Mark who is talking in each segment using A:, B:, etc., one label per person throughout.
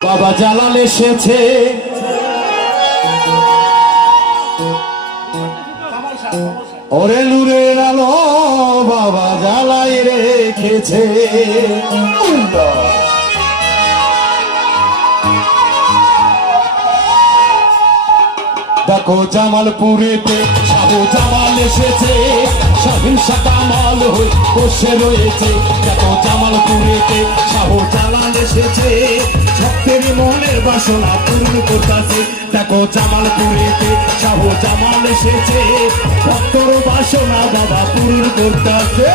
A: বাবা জালাল এসেছে। ওরে নূরের আলো বাবা জ্বালাই রেখেছে। দেখো জামালপুরেতে সাবু জামাল এসেছে সহিংসা কামাল হয়ে বসে রয়েছে। দেখো জামালপুরেতে সাবু জালাল এসেছে, ভক্তের মনের বাসনা পূর্ণ করতেছে। দেখো জামালপুরেতে সাবু জামাল এসেছে, ভক্তর বাসনা বাবা পূর্ণ করতেছে।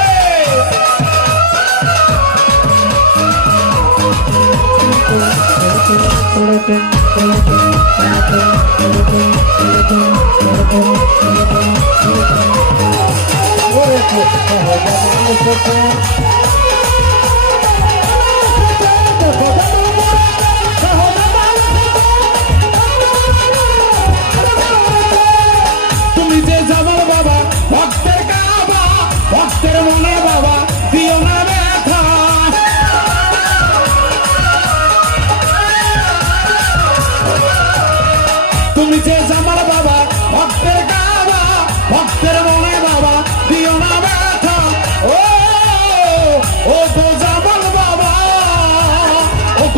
A: তুমি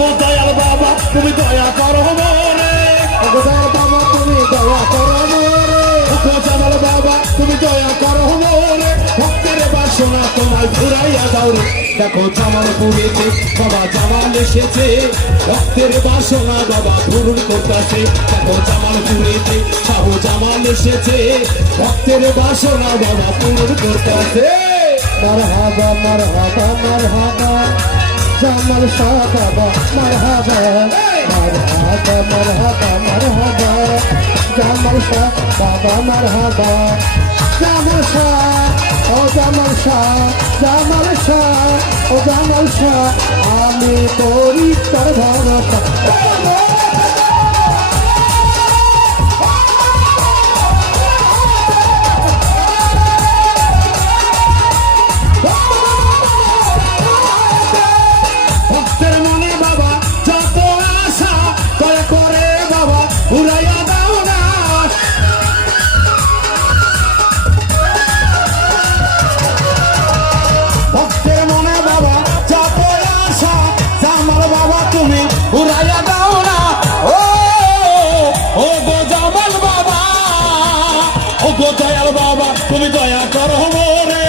A: ও দয়াল বাবা তুমি দয়া করো মনে। ও দয়াল বাবা তুমি দয়া করো মনে। ও জামাল বাবা তুমি দয়া করো মনে। ভক্তের বাসনা তোমায় ঘুরাইয়া দাও রে। দেখো জামাল পুরেছে বাবা জামাল এসেছে। রক্তের বাসনা বাবা ধরুন করতেছে। দেখো জামাল পুরেছে সাহু জামাল এসেছে। রক্তের বাসনা বাবা পূরণ করতেছে।
B: মার হাবা মার হাবা মার হাবা جمال شبابا مرحبا مرحبا مرحبا مرحبا جمال شبابا مرحبا جمال شاه ও জামাল শাহ জামাল শাহ ও জামাল শাহ আমি করি তোর ভরসা
A: দয়াল বাবা তুমি দয়া করো মোরে।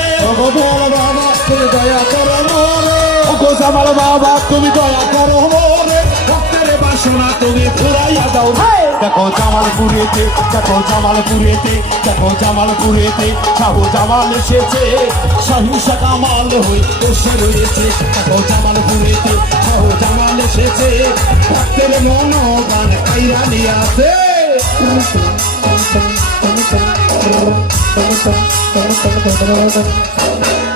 A: দয়াল বাবা তুমি দয়া করো মোরে ও গো জামাল বাবা তুমি দয়া করো মোরে। ভক্তের বাসনা তুমি ঘুরাইয়া দাও। দেখো জামালপুরেতে দেখো জামালপুরেতে দেখো জামালপুরেতে সাহু জামাল এসেছে। সহিংসা কামাল হয়ে বসে রয়েছে। দেখো জামালপুরেতে সাহু জামাল এসেছে। ভক্তের মন গান কাইরা নিয়ে আছে Thank you.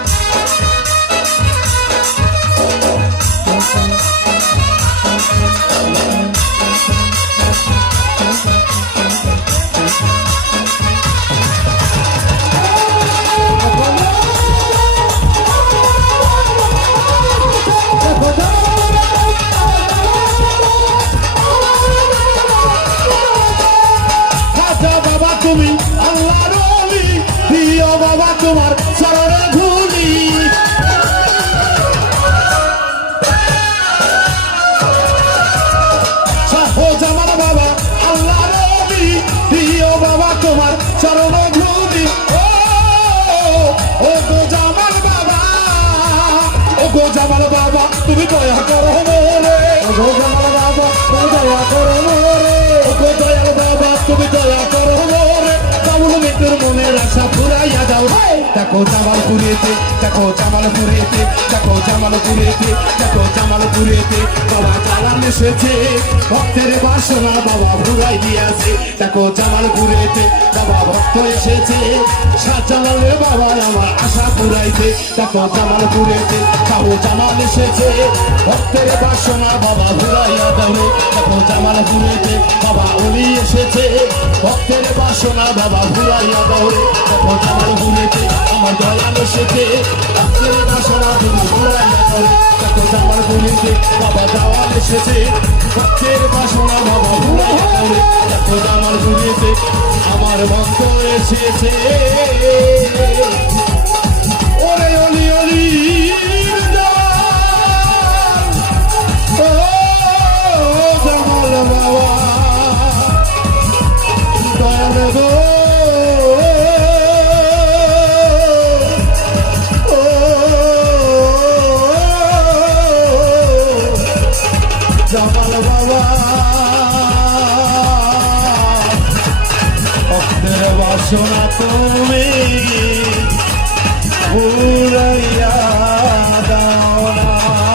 A: দেখো জামালপুরেতে দেখো জামালপুরেতে দেখো জামালপুরেতে দেখো জামালপুরেতে, বাবা জালাল এসেছে, ভক্তের বাসনা বাবা ফুরাই দিয়েছে। দেখো জামালপুরেতে বাবা ভক্ত এসেছে বাবা ফুরাইছে দেখো জামালপুরেতে বাবু জামাল এসেছে। ভক্তের বাসনা বাবা ফুরাইয়া দাও দেখো জামালপুরেতে বাবা অলি এসেছে। ভক্তের বাসনা বাবা ফুরাইয়া দাও দেখো জামালপুরেতে আমার দয়াল এসেছে। ভক্তের বাসনা তুমি ফুরাইয়া দাও দেখো জামাল গুলিতে বাবা জামাল এসেছে। ভক্তের বাসনা বাবা ভুলাইয়া করে দেখো জামাল গুলিতে আমার ভক্ত এসেছে। বাসনা তুমি উড়াইয়া